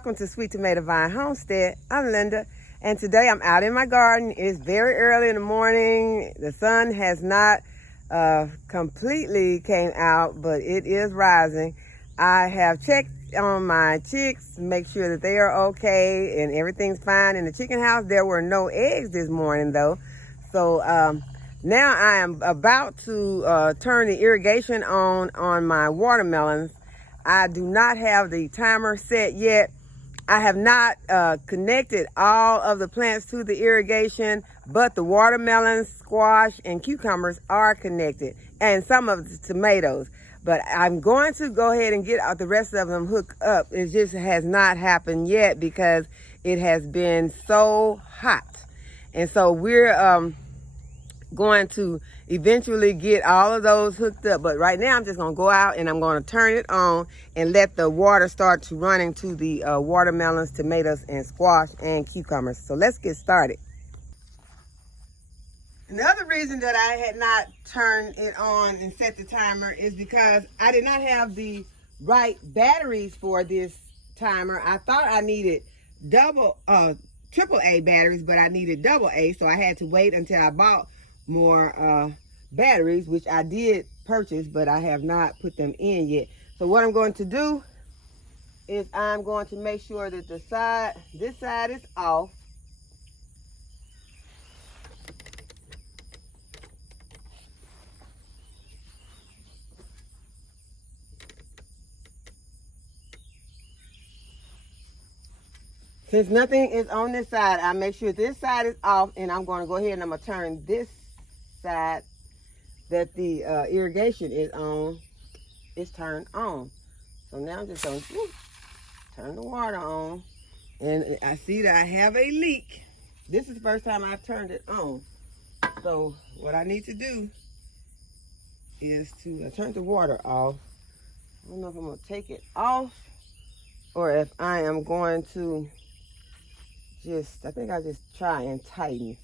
welcome to Sweet Tomato Vine Homestead. I'm Linda, and today I'm out in my garden. It's very early in the morning. The sun has not completely came out, but it is rising. I have checked on my chicks to make sure that they are okay and everything's fine in the chicken house. There were no eggs this morning though, so now I am about to turn the irrigation on my watermelons. I do not have the timer set yet. I have not connected all of the plants to the irrigation, but the watermelons, squash, and cucumbers are connected, and some of the tomatoes. But I'm going to go ahead and get the rest of them hooked up. It just has not happened yet because it has been so hot. And so we're going to eventually get all of those hooked up, but right now I'm just going to go out and I'm going to turn it on and let the water start to running to the watermelons, tomatoes, and squash and cucumbers. So let's get started. Another reason that I had not turned it on and set the timer is because I did not have the right batteries for this timer. I thought I needed triple A batteries, but I needed double A, so I had to wait until I bought more batteries, which I did purchase, but I have not put them in yet. So what I'm going to do is I'm going to make sure that this side is off. Since nothing is on this side, I make sure this side is off, and I'm going to go ahead and I'm going to turn this side that the irrigation is on, is turned on. So now I'm just going to turn the water on, and I see that I have a leak. This is the first time I've turned it on. So what I need to do is to turn the water off. I don't know if I'm going to take it off or if I am going to I think I'll just try and tighten it.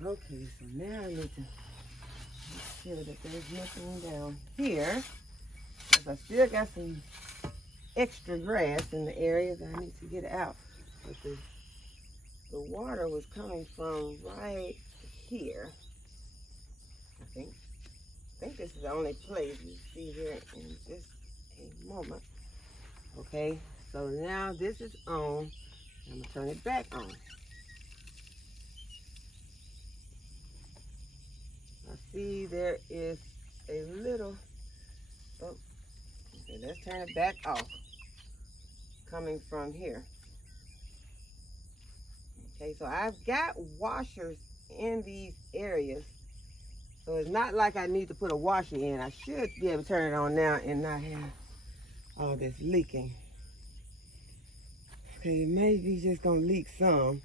Okay, so now I need to make sure that there's nothing down here, because I still got some extra grass in the area that I need to get out. But the water was coming from right here. I think this is the only place you see here in just a moment. Okay, so now this is on. I'm going to turn it back on. I see there is a little, okay, let's turn it back off, coming from here. Okay, so I've got washers in these areas, so it's not like I need to put a washer in. I should be able to turn it on now and not have all this leaking. Okay, it may be just gonna leak some.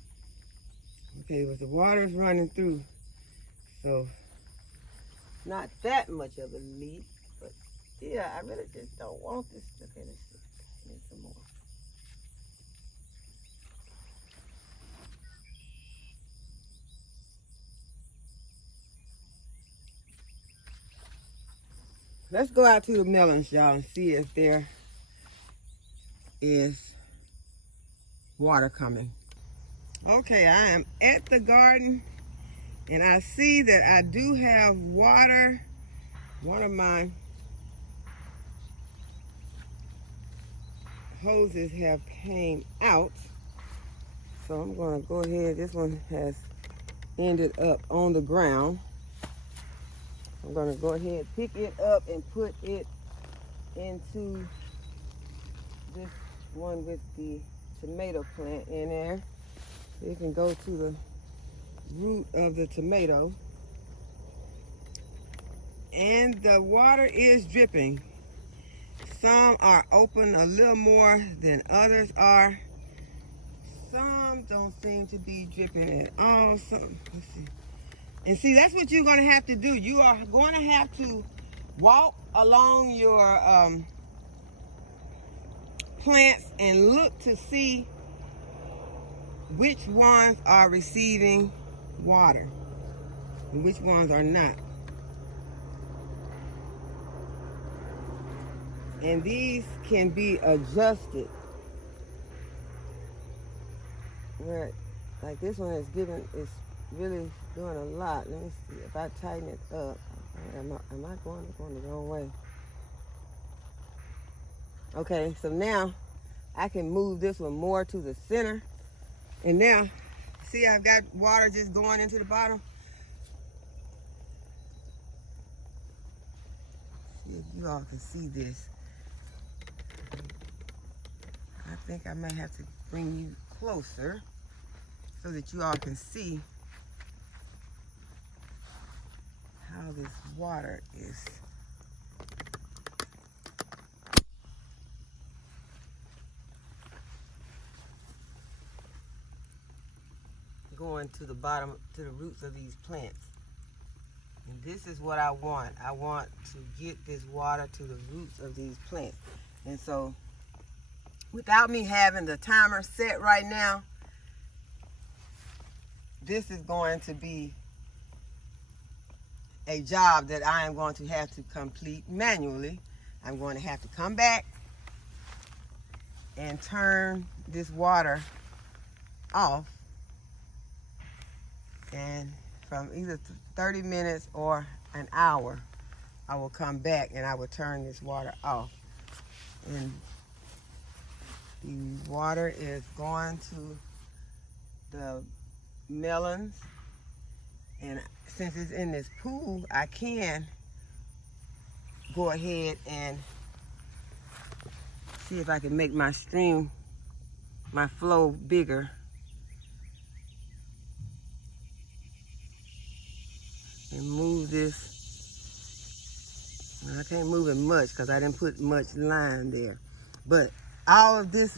Okay, but the water is running through, so not that much of a leak, but yeah, I really just don't want this. Okay, let's see. Need some more. Let's go out to the melons, y'all, and see if there is water coming. Okay, I am at the garden, and I see that I do have water. One of my hoses have came out, so I'm going to go ahead. This one has ended up on the ground. I'm going to go ahead, pick it up, and put it into this one with the tomato plant in there. So it can go to the root of the tomato. And the water is dripping. Some are open a little more than others are. Some don't seem to be dripping at all. Let's see. And see, that's what you're going to have to do. You are going to have to walk along your plants and look to see which ones are receiving water and which ones are not. And these can be adjusted. Where, like this one is really doing a lot. Let me see if I tighten it up. Am I going the wrong way? Okay, so now I can move this one more to the center. And now, see, I've got water just going into the bottom. See if you all can see this. I think I might have to bring you closer so that you all can see how this water is going to the bottom, to the roots of these plants. And this is what I want. I want to get this water to the roots of these plants. And so, without me having the timer set right now, this is going to be a job that I am going to have to complete manually. I'm going to have to come back and turn this water off, and from either 30 minutes or an hour, I will come back and I will turn this water off. And the water is going to the melons, and since it's in this pool, I can go ahead and see if I can make my stream, my flow bigger. And move this. Well, I can't move it much because I didn't put much line there. But all of this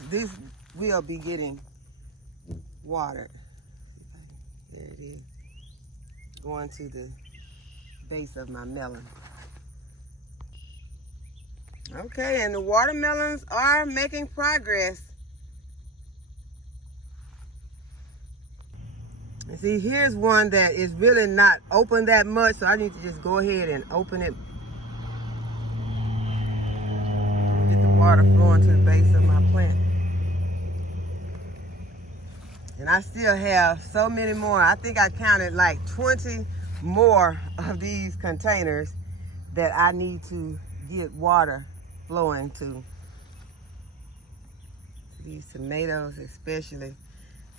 will be getting watered. There it is. Going to the base of my melon. Okay, and the watermelons are making progress. And see, here's one that is really not open that much, so I need to just go ahead and open it. Get the water flowing to the base of my plant. And I still have so many more. I think I counted like 20 more of these containers that I need to get water flowing to. These tomatoes especially.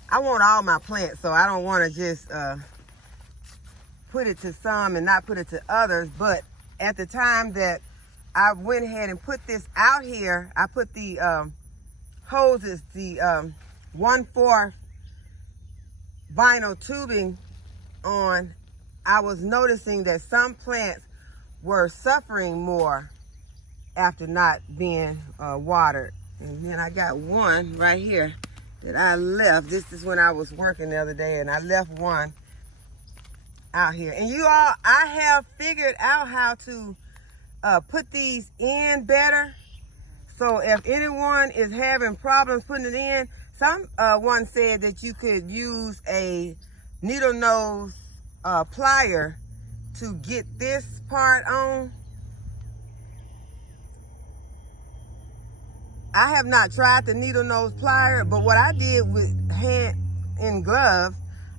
I want all my plants, so I don't want to just put it to some and not put it to others. But at the time that I went ahead and put this out here, I put the hoses, the 1/4 vinyl tubing on. I was noticing that some plants were suffering more after not being watered. And then I got one right here that I left. This is when I was working the other day, and I left one out here. And you all, I have figured out how to put these in better. So if anyone is having problems putting it in, someone said that you could use a needle nose plier to get this part on. I have not tried the needle nose plier, but what I did with hand in glove,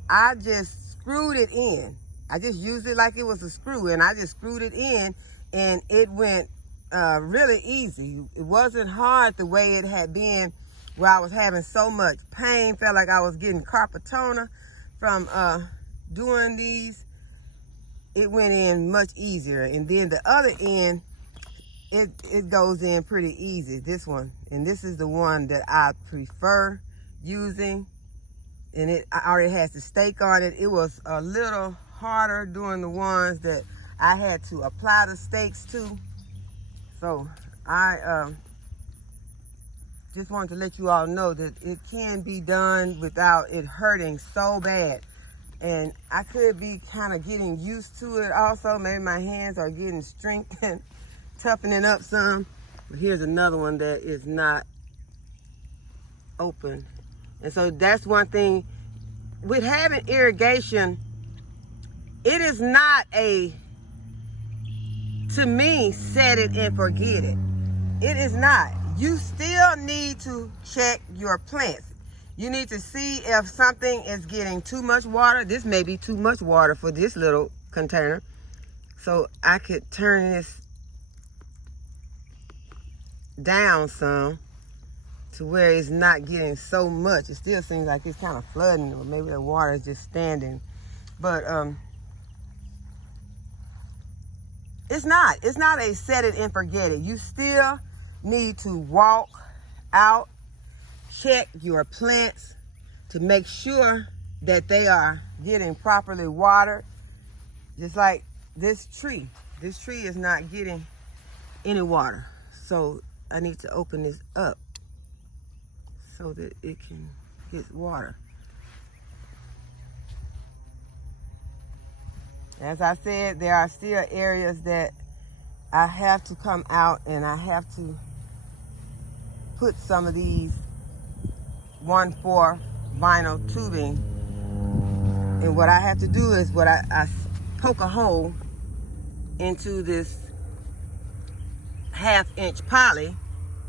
I just screwed it in. I just used it like it was a screw, and I just screwed it in, and it went really easy. It wasn't hard the way it had been where I was having so much pain, felt like I was getting carpal tunnel from doing these. It went in much easier. And then the other end, it goes in pretty easy, this one. And this is the one that I prefer using. And it already has the stake on it. It was a little harder doing the ones that I had to apply the stakes to. So I just wanted to let you all know that it can be done without it hurting so bad. And I could be kind of getting used to it also. Maybe my hands are getting strength and toughening up some. But here's another one that is not open. And so that's one thing. With having irrigation, it is not a, to me, set it and forget it. it is not. You still need to check your plants. You need to see if something is getting too much water. This may be too much water for this little container. So I could turn this down some to where it's not getting so much. It still seems like it's kind of flooding, or maybe the water is just standing. But it's not a set it and forget it. You still need to walk out, check your plants to make sure that they are getting properly watered. Just like this tree. This tree is not getting any water. So I need to open this up so that it can get water. As I said, there are still areas that I have to come out and I have to put some of these 1/4 vinyl tubing. And what I have to do is I poke a hole into this 1/2-inch poly,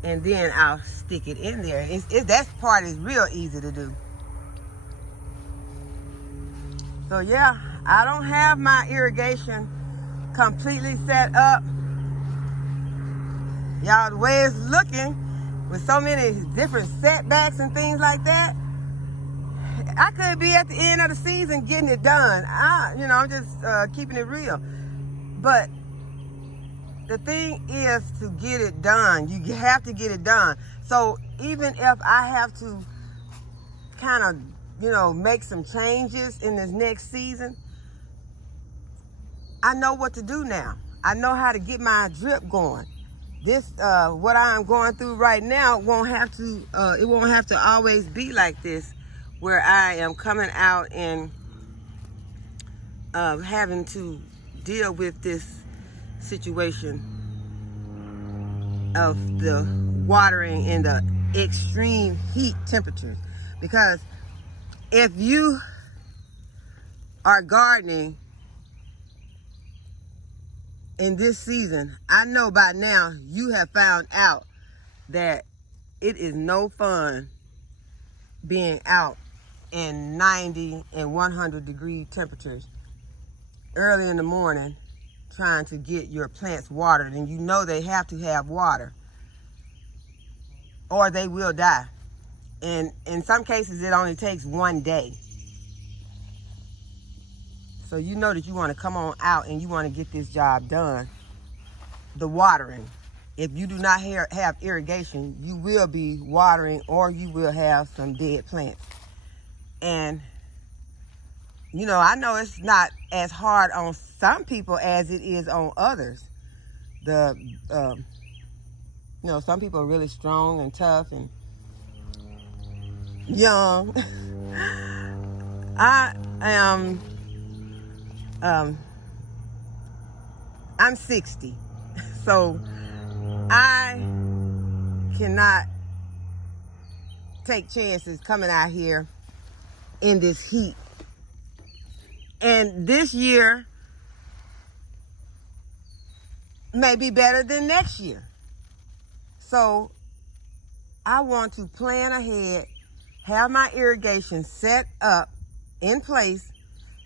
and then I'll stick it in there. That part is real easy to do. So yeah, I don't have my irrigation completely set up. Y'all, the way it's looking, with so many different setbacks and things like that, I could be at the end of the season getting it done. I'm just keeping it real. But the thing is to get it done. You have to get it done. So even if I have to kind of, make some changes in this next season, I know what to do now. I know how to get my drip going. This, what I'm going through right now, it won't have to always be like this, where I am coming out and having to deal with this situation of the watering in the extreme heat temperatures. Because if you are gardening in this season, I know by now you have found out that it is no fun being out in 90 and 100 degree temperatures early in the morning trying to get your plants watered, and you know they have to have water or they will die. And in some cases it only takes one day. So you know that you want to come on out and you want to get this job done. The watering. If you do not have irrigation, you will be watering, or you will have some dead plants. And I know it's not as hard on some people as it is on others. Some people are really strong and tough and young. I am I'm 60, so I cannot take chances coming out here in this heat. And this year may be better than next year. So I want to plan ahead, have my irrigation set up in place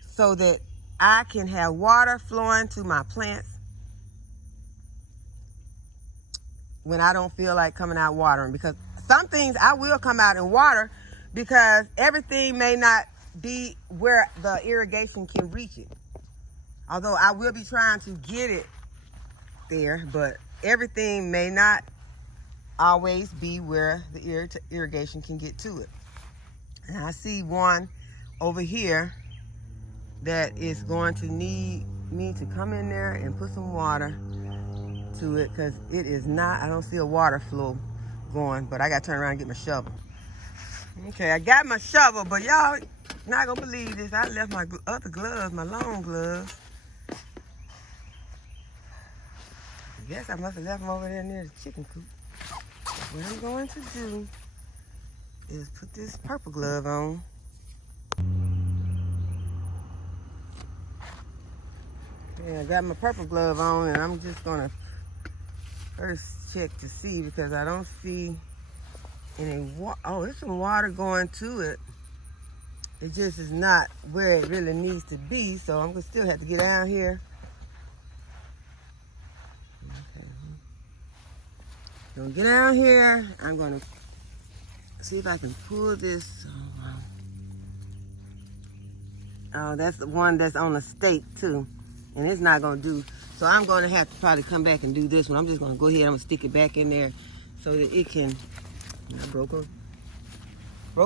so that I can have water flowing to my plants when I don't feel like coming out watering. Because some things I will come out and water because everything may not be where the irrigation can reach it. Although I will be trying to get it there, but everything may not always be where the irrigation can get to it. And I see one over here that is going to need me to come in there and put some water to it, because it is not, I don't see a water flow going, but I got to turn around and get my shovel. Okay, I got my shovel, but y'all not gonna believe this. I left my other gloves, my long gloves. I guess I must have left them over there near the chicken coop. What I'm going to do is put this purple glove on. Yeah, I got my purple glove on, and I'm just gonna first check to see because I don't see any water. Oh, there's some water going to it. It just is not where it really needs to be, so I'm gonna still have to get down here. Okay. Gonna get down here. I'm gonna see if I can pull this. Oh, that's the one that's on the stake too, and it's not gonna do. So I'm gonna have to probably come back and do this one. I'm just gonna go ahead. I'm gonna stick it back in there so that it can. I broke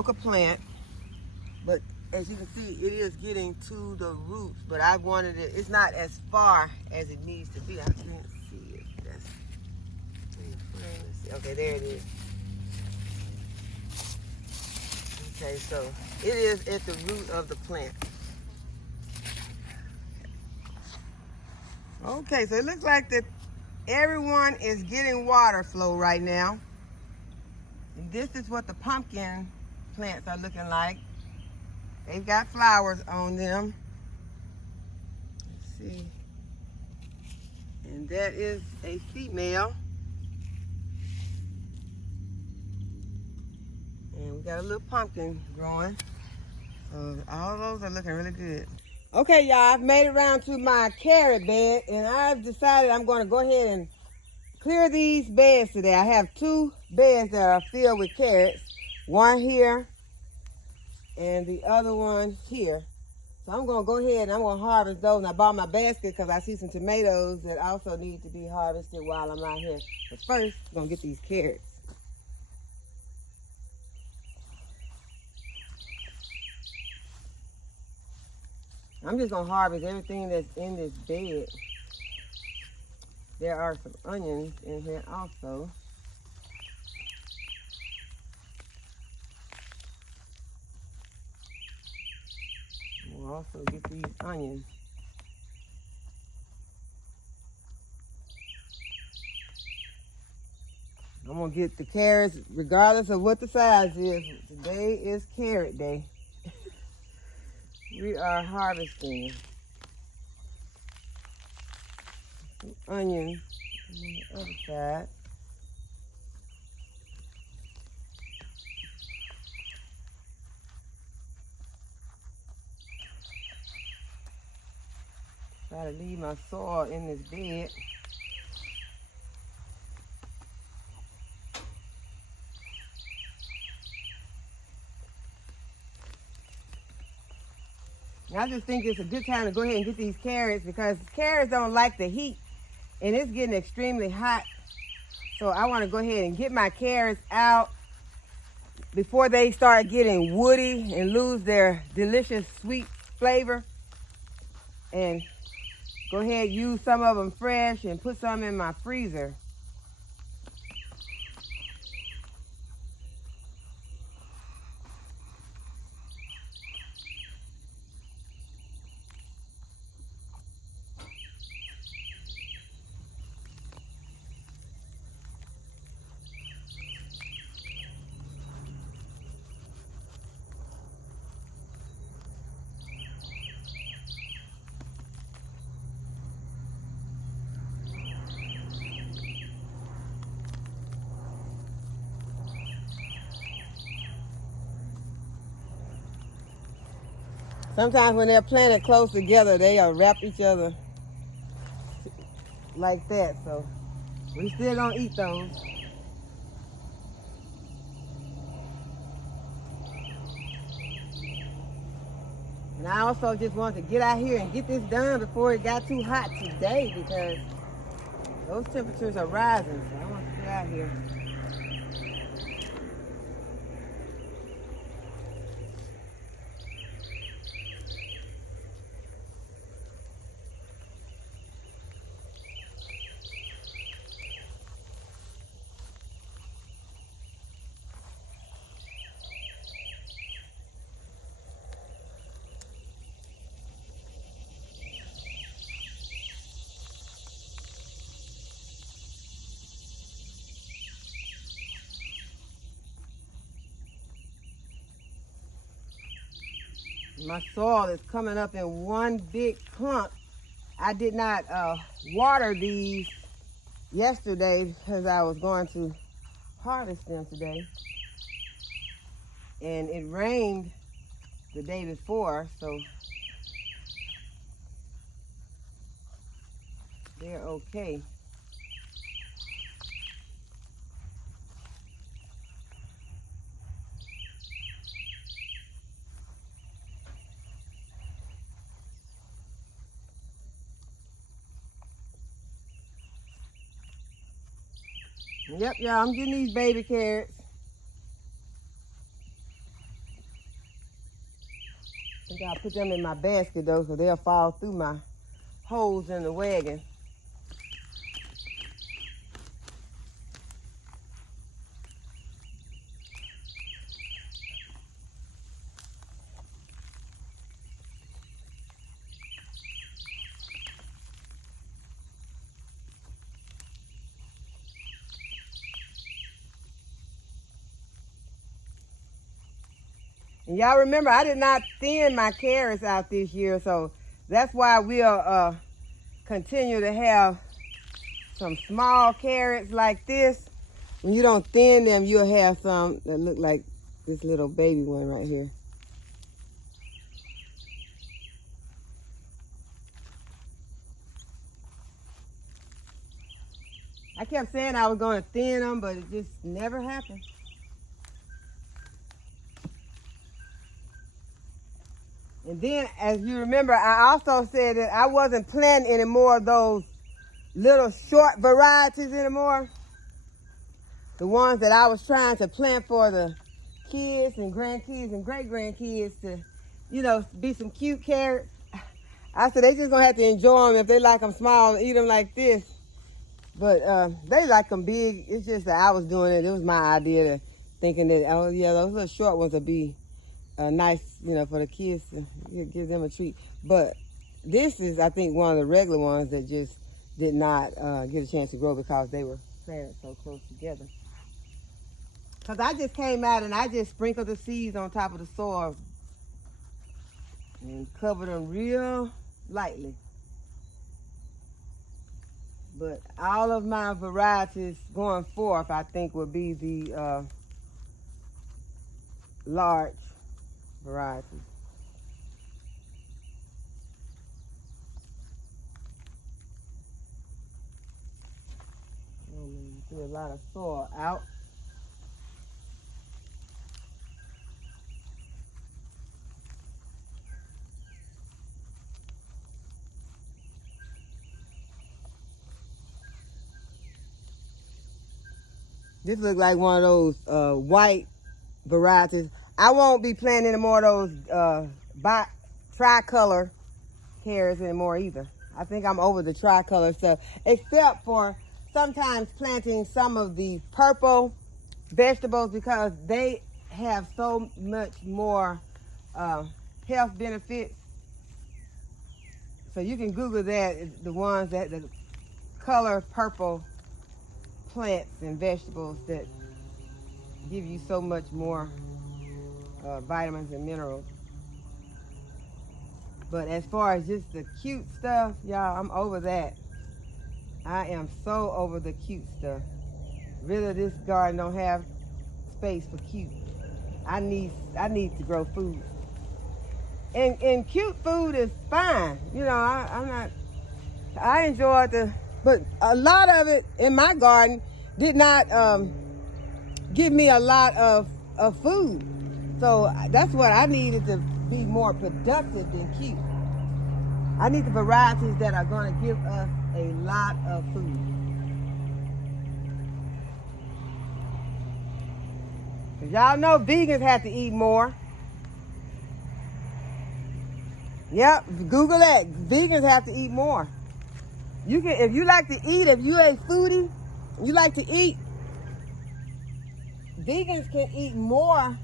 a plant. But as you can see, it is getting to the roots, but I wanted it, it's not as far as it needs to be. I can't see it. Okay, there it is. Okay, so it is at the root of the plant. Okay, so it looks like that everyone is getting water flow right now. And this is what the pumpkin plants are looking like. They've got flowers on them. Let's see. And that is a female. And we got a little pumpkin growing. So all those are looking really good. Okay, y'all, I've made it around to my carrot bed, and I've decided I'm going to go ahead and clear these beds today. I have 2 beds that are filled with carrots. One here and the other one here. So I'm gonna go ahead and I'm gonna harvest those. And I bought my basket because I see some tomatoes that also need to be harvested while I'm out here. But first, I'm gonna get these carrots. I'm just gonna harvest everything that's in this bed. There are some onions in here also. We'll also get these onions. I'm gonna get the carrots regardless of what the size is. Today is carrot day. We are harvesting some onions on the other side. Try to leave my soil in this bed. And I just think it's a good time to go ahead and get these carrots because carrots don't like the heat and it's getting extremely hot. So I want to go ahead and get my carrots out before they start getting woody and lose their delicious sweet flavor. And go ahead and use some of them fresh and put some in my freezer. Sometimes when they're planted close together, they wrap each other like that. So we still gonna eat those. And I also just want to get out here and get this done before it got too hot today because those temperatures are rising. So I want to get out here. My soil is coming up in one big clump. I did not water these yesterday because I was going to harvest them today. And it rained the day before, so they're okay. Yep, y'all, I'm getting these baby carrots. I think I'll put them in my basket though, so they'll fall through my holes in the wagon. And y'all remember, I did not thin my carrots out this year, so that's why we'll continue to have some small carrots like this. When you don't thin them, you'll have some that look like this little baby one right here. I kept saying I was going to thin them, but it just never happened. And then, as you remember, I also said that I wasn't planting any more of those little short varieties anymore. The ones that I was trying to plant for the kids and grandkids and great-grandkids to, you know, be some cute carrots. I said they just gonna have to enjoy them if they like them small and eat them like this. But they like them big. It's just that I was doing it. It was my idea to thinking that, oh yeah, those little short ones will be nice, you know, for the kids to give them a treat. But this is, I think, one of the regular ones that just did not get a chance to grow because they were planted so close together. Because I just came out and I just sprinkled the seeds on top of the soil and covered them real lightly. But all of my varieties going forth, I think, will be the large varieties. Get a lot of soil out. This looks like one of those white varieties. I won't be planting any more of those tricolor carrots anymore either. I think I'm over the tricolor stuff, except for sometimes planting some of the purple vegetables because they have so much more health benefits. So you can Google that, the ones that the color purple plants and vegetables that give you so much more vitamins and minerals. But as far as just the cute stuff, y'all, I'm over that. I am so over the cute stuff. Really, this garden don't have space for cute. I need to grow food. And cute food is fine. You know, I enjoyed but a lot of it in my garden did not give me a lot of food. So that's what I needed to be more productive than cute. I need the varieties that are going to give us a lot of food. Because y'all know vegans have to eat more. Yep, Google that. Vegans have to eat more. You can, if you like to eat, if you're a foodie, you like to eat, vegans can eat more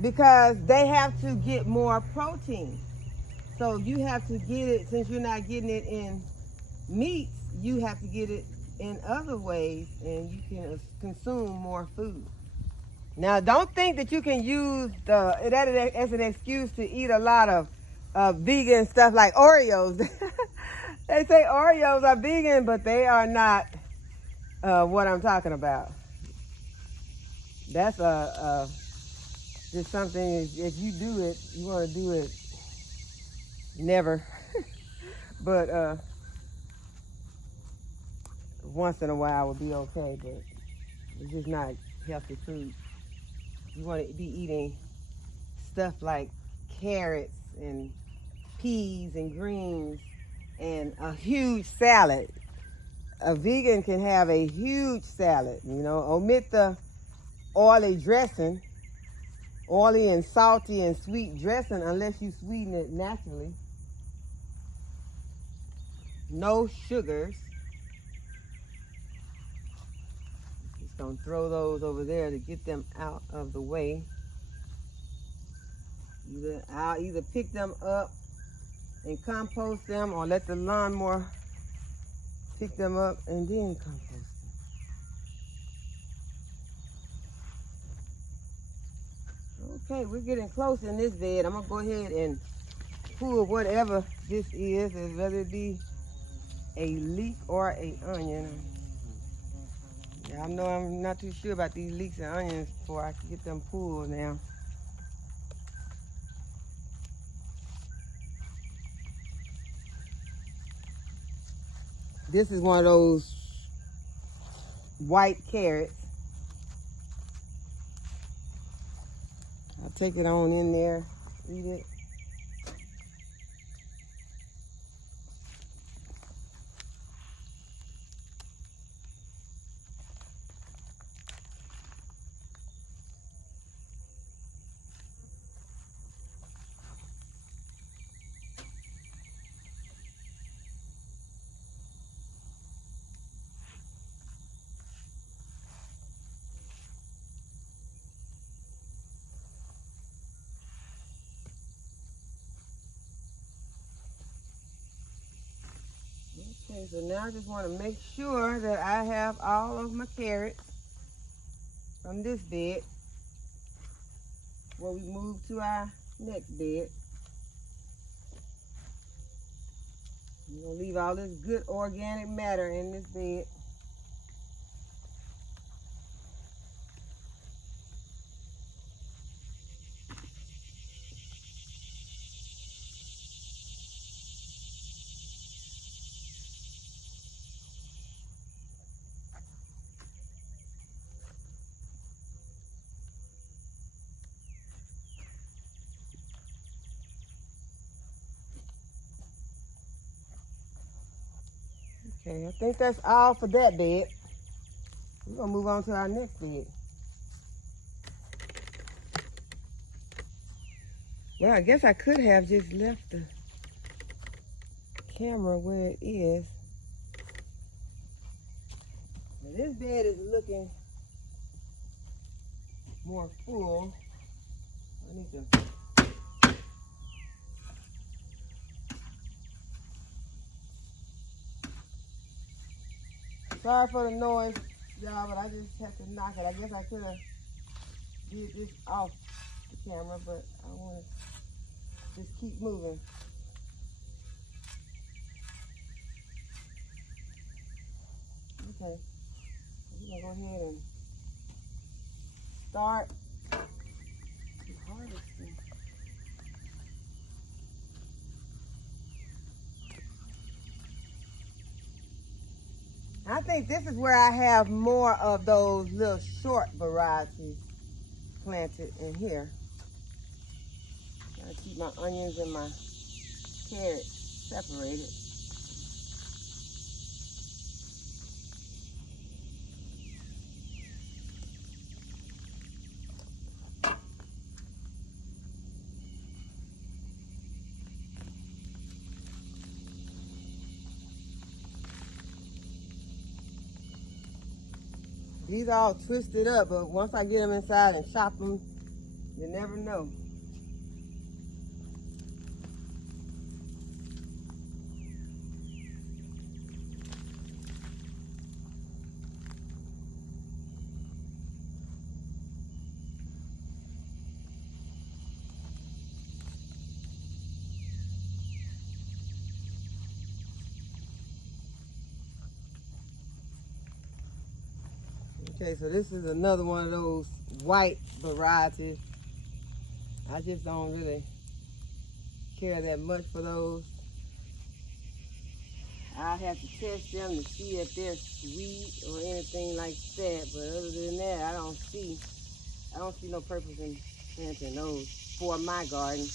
because they have to get more protein. So you have to get it, since you're not getting it in meats, you have to get it in other ways and you can consume more food. Now, don't think that you can use that as an excuse to eat a lot of vegan stuff like Oreos. They say Oreos are vegan, but they are not what I'm talking about. That's just something. If you do it, you want to do it. Never, but once in a while would be okay. But it's just not healthy food. You want to be eating stuff like carrots and peas and greens and a huge salad. A vegan can have a huge salad. You know, omit the oily dressing, oily and salty and sweet dressing, unless you sweeten it naturally. No sugars. Just gonna throw those over there to get them out of the way. I'll either pick them up and compost them, or let the lawnmower pick them up and then compost them. Okay, we're getting close in this bed. I'm gonna go ahead and pull whatever this is, whether it be a leek or a onion. Yeah, I know I'm not too sure about these leeks and onions before I can get them pulled now. This is one of those white carrots. I'll take it on in there, eat it. Okay, so now I just want to make sure that I have all of my carrots from this bed before we move to our next bed. We're going to leave all this good organic matter in this bed. Okay, I think that's all for that bed. We're going to move on to our next bed. Well, I guess I could have just left the camera where it is. Now this bed is looking more full. I need to... Sorry for the noise, y'all, but I just had to knock it. I guess I could have did this off the camera, but I want to just keep moving. Okay, we're going to go ahead and start harvesting. I think this is where I have more of those little short varieties planted in here. I keep my onions and my carrots separated. These are all twisted up, but once I get them inside and chop them, you never know. Okay, so this is another one of those white varieties. I just don't really care that much for those. I have to test them to see if they're sweet or anything like that. But other than that, I don't see no purpose in planting those for my garden.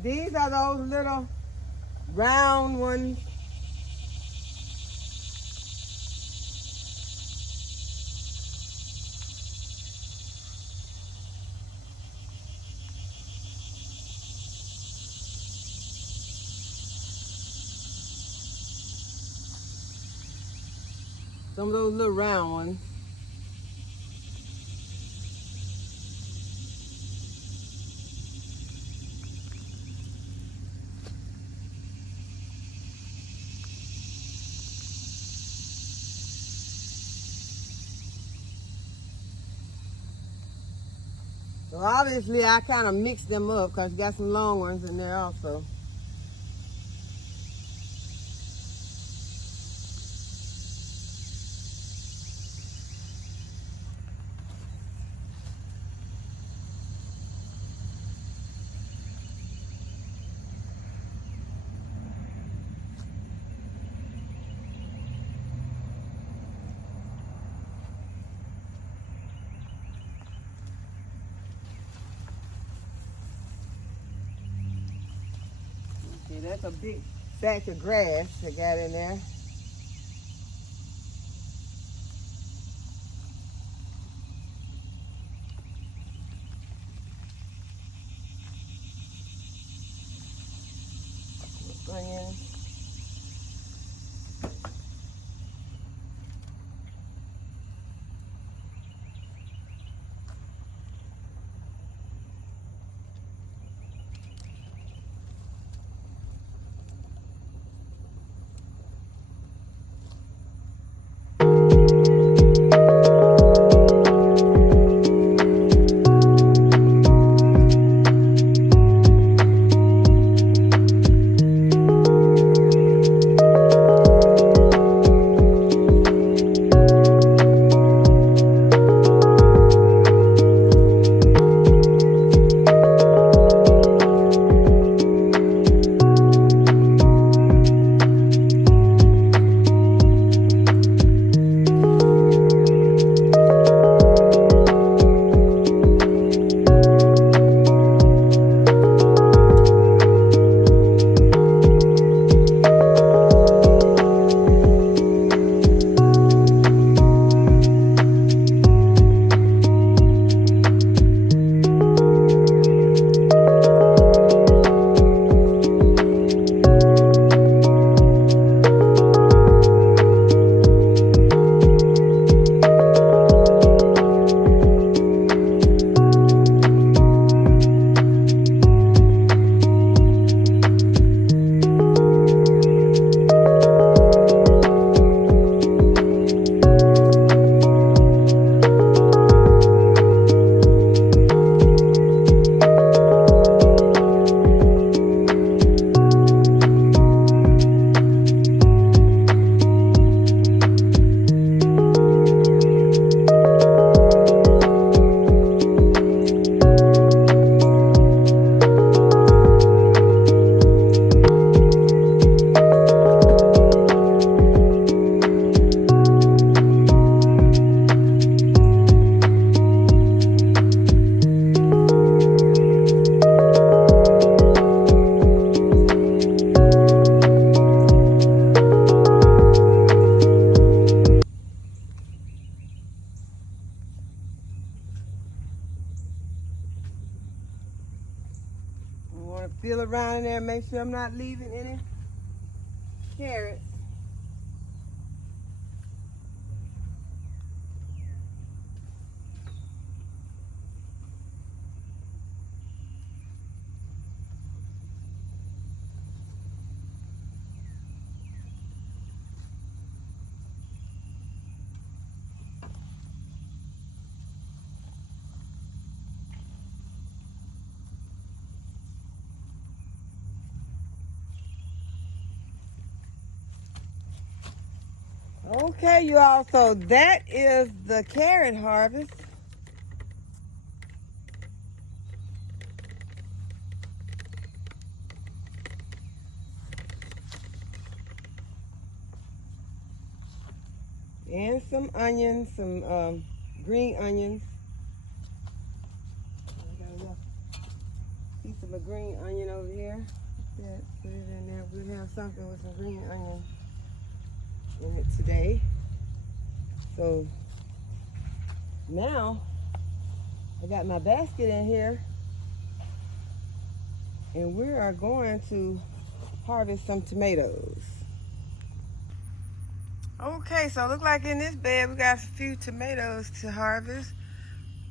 These are those little round ones. Some of those little round ones. So obviously I kind of mixed them up because you got some long ones in there also. Okay, that's a big patch of grass I got in there. Bring in. Gotta feel around in there, make sure I'm not leaving any carrots. Okay, you all, so that is the carrot harvest. And some onions, some green onions. I got a little piece of a green onion over here. Put it in there. We'll have something with some green onion in it today. So now I got my basket in here and we are going to harvest some tomatoes. Okay, so it looks like in this bed we got a few tomatoes to harvest.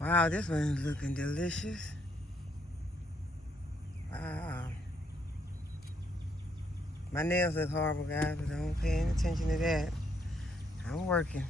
Wow, this one's looking delicious. Wow. My nails look horrible, guys, but don't pay any attention to that. I'm working.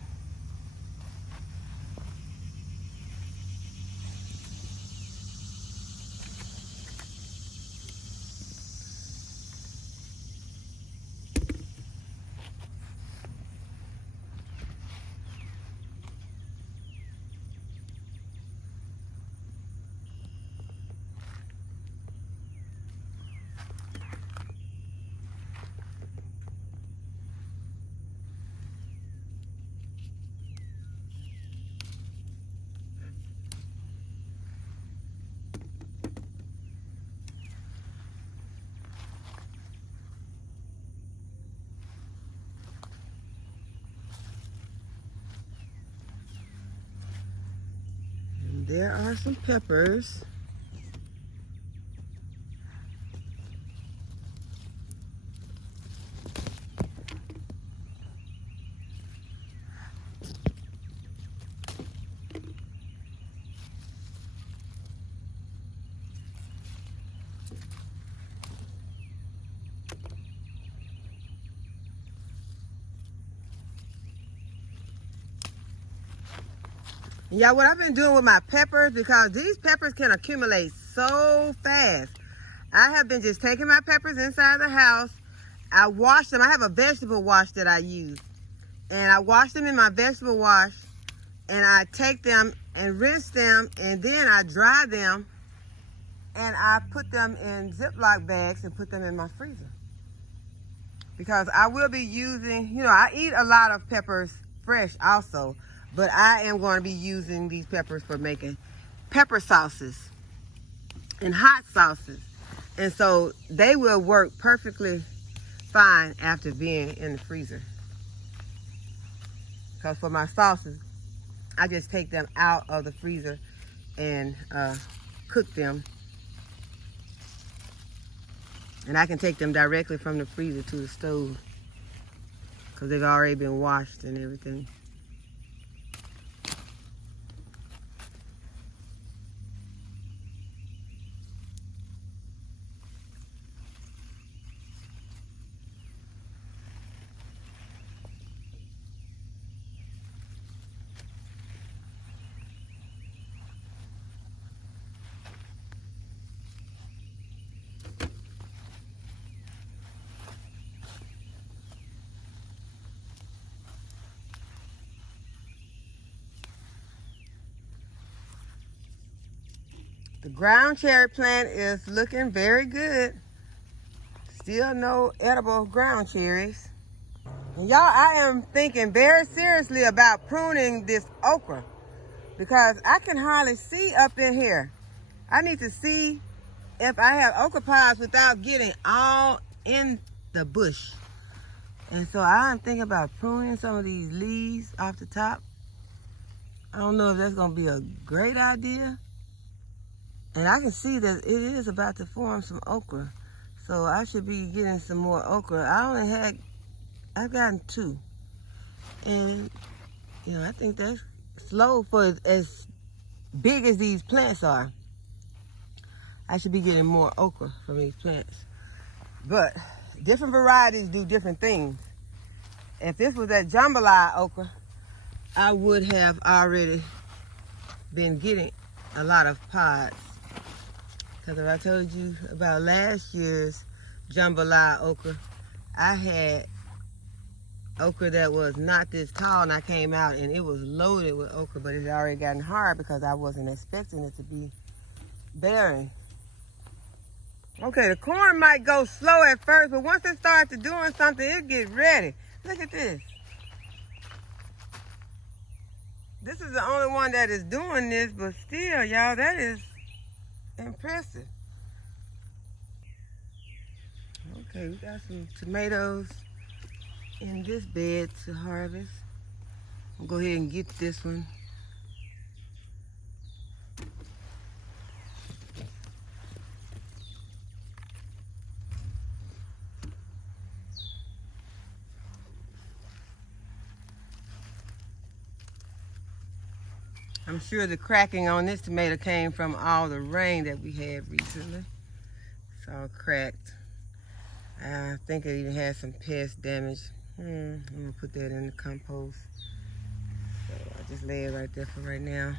There are some peppers. Yeah, what I've been doing with my peppers, because these peppers can accumulate so fast. I have been just taking my peppers inside the house. I wash them. I have a vegetable wash that I use. And I wash them in my vegetable wash. And I take them and rinse them. And then I dry them. And I put them in Ziploc bags and put them in my freezer. Because I will be using, you know, I eat a lot of peppers fresh also. But I am going to be using these peppers for making pepper sauces and hot sauces. And so they will work perfectly fine after being in the freezer. Because for my sauces, I just take them out of the freezer and cook them. And I can take them directly from the freezer to the stove because they've already been washed and everything. The ground cherry plant is looking very good. Still no edible ground cherries. And y'all, I am thinking very seriously about pruning this okra because I can hardly see up in here. I need to see if I have okra pods without getting all in the bush. And so I'm thinking about pruning some of these leaves off the top. I don't know if that's gonna be a great idea. And I can see that it is about to form some okra. So I should be getting some more okra. I've gotten 2. And, I think that's slow for as big as these plants are. I should be getting more okra from these plants. But different varieties do different things. If this was that jambalaya okra, I would have already been getting a lot of pods. Because if I told you about last year's jambalaya okra, I had okra that was not this tall, and I came out and it was loaded with okra, but it had already gotten hard because I wasn't expecting it to be bearing. Okay, the corn might go slow at first, but once it starts to doing something, it gets ready. Look at this. This is the only one that is doing this, but still, y'all, that is impressive. Okay, we got some tomatoes in this bed to harvest. I'll go ahead and get this one. I'm sure the cracking on this tomato came from all the rain that we had recently. It's all cracked. I think it even had some pest damage. I'm gonna put that in the compost. So I just lay it right there for right now.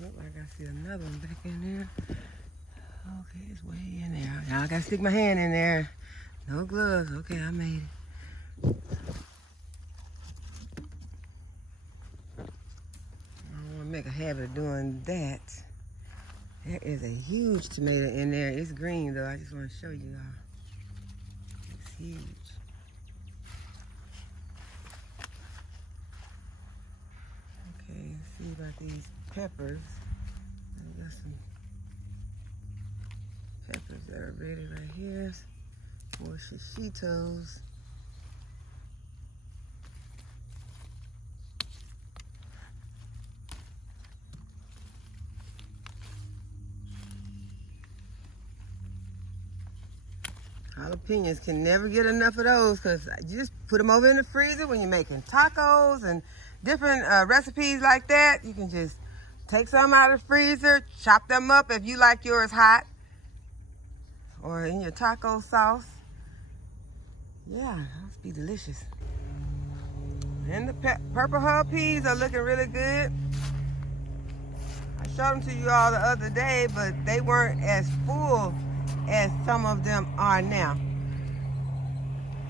Look like I see another one back in there. Okay, it's way in there. Now I gotta stick my hand in there. No gloves. Okay, I made it. I don't want to make a habit of doing that. There is a huge tomato in there. It's green though. I just want to show you all. It's huge. Okay, let's see about these peppers. I got some peppers that are ready right here. More shishitos. Jalapenos, can never get enough of those because you just put them over in the freezer when you're making tacos and different recipes like that. You can just take some out of the freezer, chop them up if you like yours hot, or in your taco sauce. Yeah, that must be delicious. And the purple hull peas are looking really good. I showed them to you all the other day, but they weren't as full as some of them are now.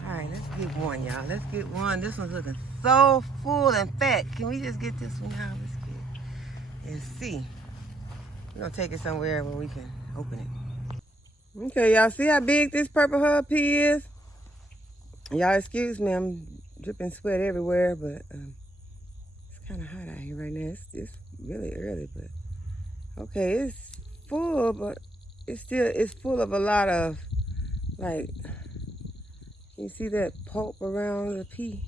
All right, let's get one, y'all. Let's get one. This one's looking so full and fat. Can we just get this one, y'all? Let's get and see. We're gonna take it somewhere where we can open it. Okay, y'all see how big this purple hull pea is? Y'all excuse me, I'm dripping sweat everywhere, but it's kind of hot out here right now. It's really early, but okay, it's full, but it's full of a lot of, like, you see that pulp around the pea?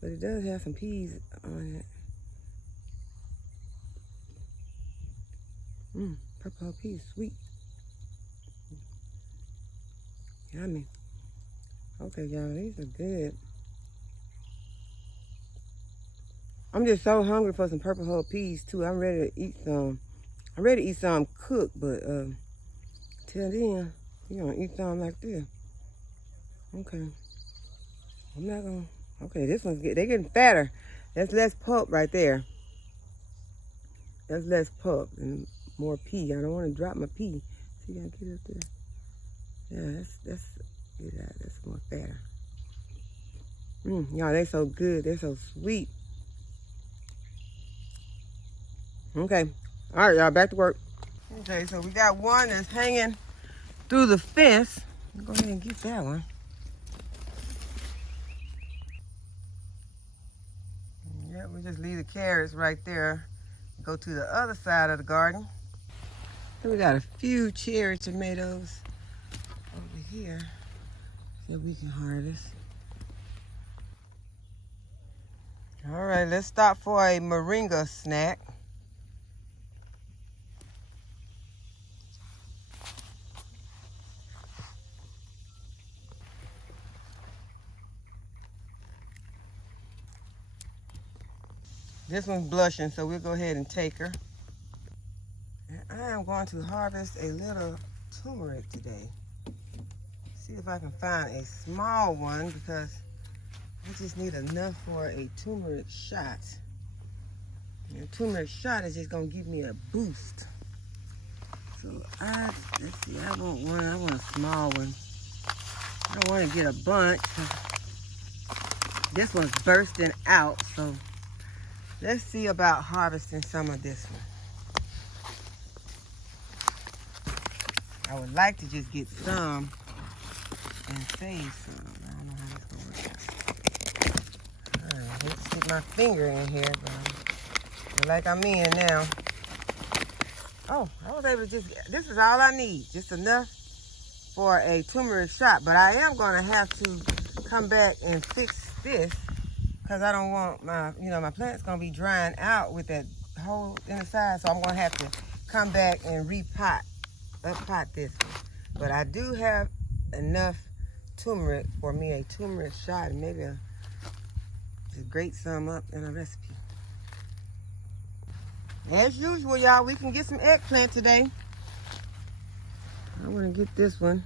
But it does have some peas on it. Purple pea, sweet. Yummy. Okay, y'all, these are good. I'm just so hungry for some purple hull peas too. I'm ready to eat some. I'm ready to eat some cooked, but till then, you're gonna eat some like this. Okay. I'm not gonna. Okay, this one's they're getting fatter. That's less pulp right there. That's less pulp and more pea. I don't want to drop my pea. See, I get up there. Yeah, that's more fatter. Y'all, they're so good. They're so sweet. Okay. All right, y'all, back to work. Okay, so we got one that's hanging through the fence. Go ahead and get that one. Yeah, we just leave the carrots right there. Go to the other side of the garden. And we got a few cherry tomatoes here that we can harvest. All right, let's stop for a moringa snack. This one's blushing, so we'll go ahead and take her. And I am going to harvest a little turmeric today. See if I can find a small one because I just need enough for a turmeric shot. And a turmeric shot is just gonna give me a boost. So let's see, I want a small one. I don't want to get a bunch. This one's bursting out, so let's see about harvesting some of this one. I would like to just get some and save some. I don't know how this gonna work out. I hate to stick my finger in here, but I feel like I'm in now. Oh, I was able to this is all I need. Just enough for a turmeric shot. But I am gonna have to come back and fix this because I don't want my plant's gonna be drying out with that hole in the side. So I'm gonna have to come back and up-pot this one. But I do have enough turmeric for me a turmeric shot, and maybe just grate some up in a recipe. As usual, y'all, we can get some eggplant today. I want to get this one.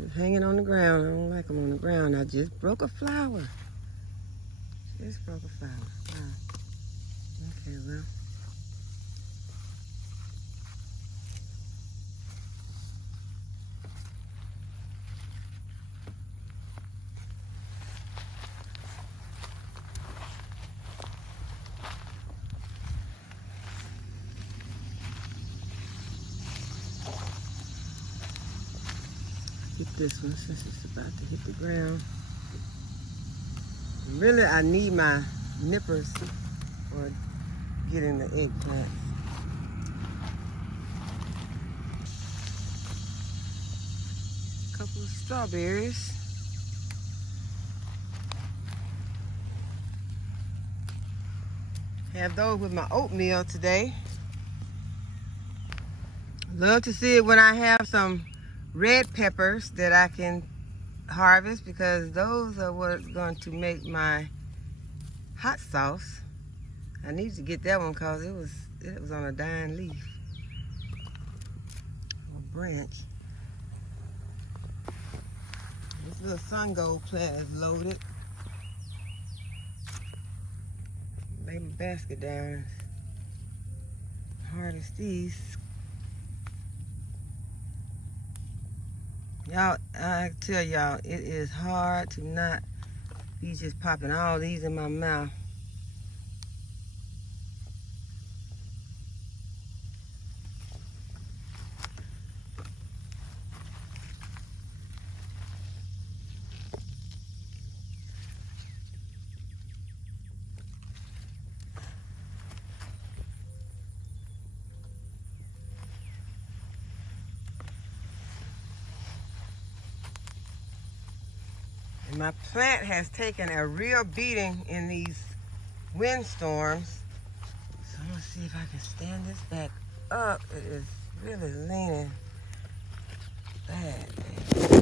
It's hanging on the ground. I don't like them on the ground. I just broke a flower. Just broke a flower. Wow. Okay, well. Get this one since it's about to hit the ground. Really, I need my nippers for getting the eggplant. A couple of strawberries. Have those with my oatmeal today. Love to see it when I have some red peppers that I can harvest because those are what's going to make my hot sauce. I need to get that one because it was on a dying leaf or branch. This little sun gold plant is loaded. Lay my basket down. Harvest these. Y'all, I tell y'all, it is hard to not be just popping all these in my mouth. My plant has taken a real beating in these windstorms. So I'm gonna see if I can stand this back up. It is really leaning bad. See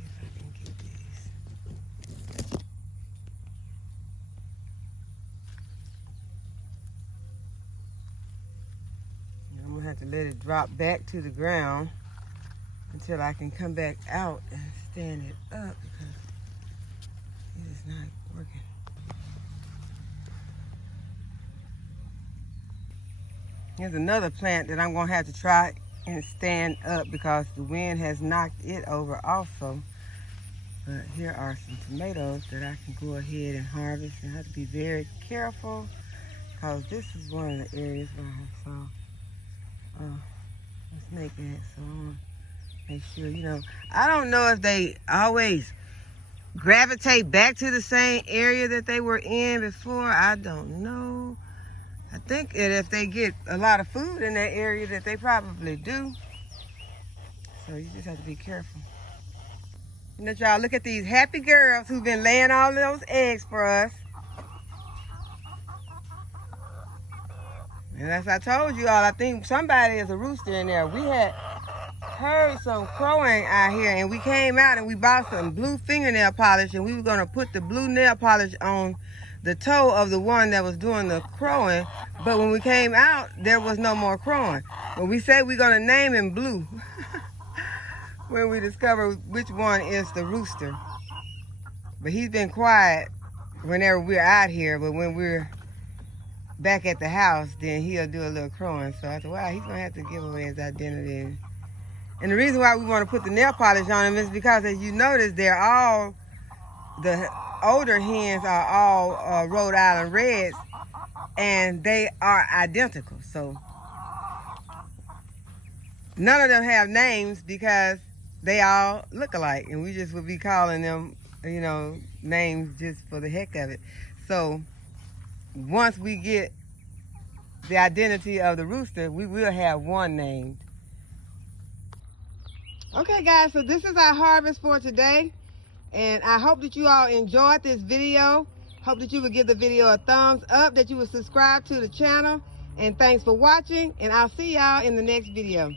if I can get these. And I'm gonna have to let it drop back to the ground until I can come back out and stand it up because it is not working. Here's another plant that I'm gonna have to try and stand up because the wind has knocked it over also. But here are some tomatoes that I can go ahead and harvest, and I have to be very careful because this is one of the areas where I saw a snake at, so I want to make sure, I don't know if they always gravitate back to the same area that they were in before. I don't know. I think that if they get a lot of food in that area that they probably do. So you just have to be careful. You know, y'all, look at these happy girls who've been laying all of those eggs for us. And as I told you all, I think somebody is a rooster in there. We had heard some crowing out here, and we came out and we bought some blue fingernail polish, and we were going to put the blue nail polish on the toe of the one that was doing the crowing. But when we came out, there was no more crowing. But we said we're going to name him Blue when we discover which one is the rooster. But he's been quiet whenever we're out here, but when we're back at the house, then he'll do a little crowing. So I thought, wow, he's going to have to give away his identity. And the reason why we want to put the nail polish on him is because, as you notice, the older hens are all Rhode Island Reds, and they are identical. So none of them have names because they all look alike, and we just would be calling them, you know, names just for the heck of it. So once we get the identity of the rooster, we will have one named. Okay, guys, so this is our harvest for today, and I hope that you all enjoyed this video. Hope that you would give the video a thumbs up, that you would subscribe to the channel, and thanks for watching, and I'll see y'all in the next video.